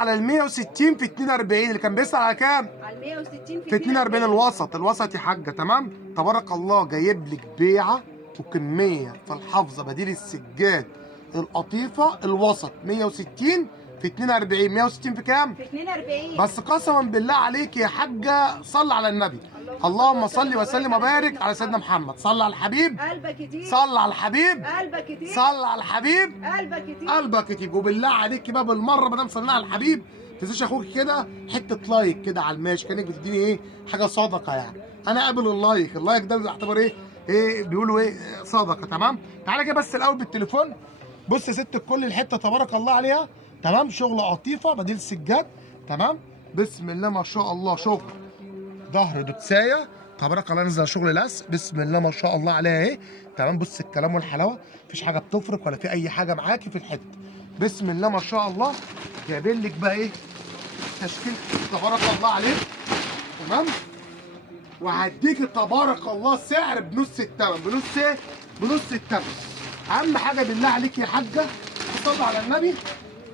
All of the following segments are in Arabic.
على ال 160 في 42 اللي كان بيسأل على كام؟ على 160 في 42 الوسط يا حاجه. تمام. تبارك الله جايب لك بيعه وكميه في الحافظه بديل السجاد القطيفه الوسط 160 في 42. 160 في كام؟ في 42. بس قسما بالله عليك يا حاجه صل على النبي. اللهم صل وسلم وبارك على سيدنا محمد. صل على الحبيب. قلبك كتير. صل على الحبيب. قلبك كتير. صل على الحبيب. قلبك كتير. قلبك كتير. وبالله عليك بقى بالمره ما دام صلينا على الحبيب ما تنساش اخوك كده حته لايك كده على الماشي كانك بتديني ايه حاجه صدقه يعني. انا قابل اللايك ده بيعتبر ايه بيقولوا ايه صدقه. تمام. تعالى كده بس الاول بالتليفون. بص يا ست الكل الحته تبارك الله عليها. تمام. شغل قطيفه بديل سجاد. تمام. بسم الله ما شاء الله. شغل ظهر دوتسايه تبارك الله نزل شغل لس. بسم الله ما شاء الله عليها اهي. تمام. بص الكلام والحلاوه مفيش حاجه بتفرق ولا في اي حاجه معاكي في الحته. بسم الله ما شاء الله. جايبين لك بقى ايه تشكيل تبارك الله عليه. تمام. وهديك تبارك الله سعر بنص الثمن. بنص ايه؟ بنص الثمن. اهم حاجه بالله عليك يا حاجه صل على النبي.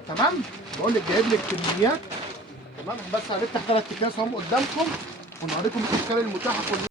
تمام. بقول لك جايب لك كميات. تمام. بس هنفتح 3 اكياس اهم قدامكم ونوريكم الاشكال المتاحه كلها.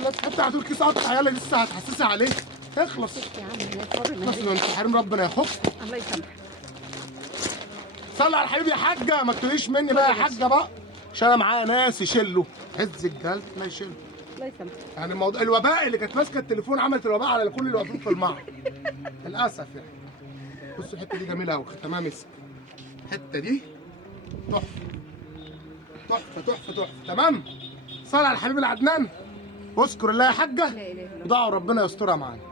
لا تحط على طول كيس قطع يلا لسه هتحسسي عليه. اخلص يا عم انا حر اخلص انت حريم ربنا يا اخوك. الله يسامحك. صلي على الحبيب يا حاجه ما تقوليش مني بقى يا حاجه بقى عشان انا معايا ناس يشيلوا عز الجلد ما يشيلوا. الله يسامحك. يعني الموضوع الوباء اللي كانت ماسكه التليفون عملت الوباء على كل اللي واقفين في المعرض للاسف يعني. بصوا الحته دي جميله قوي. تمام. مسك الحته دي تحفه تحفه تحفه تحفه. تمام. صلي على الحبيب العدنان واذكر الله يا حاجه لا اله الا الله. ودعوا ربنا يسترها معانا.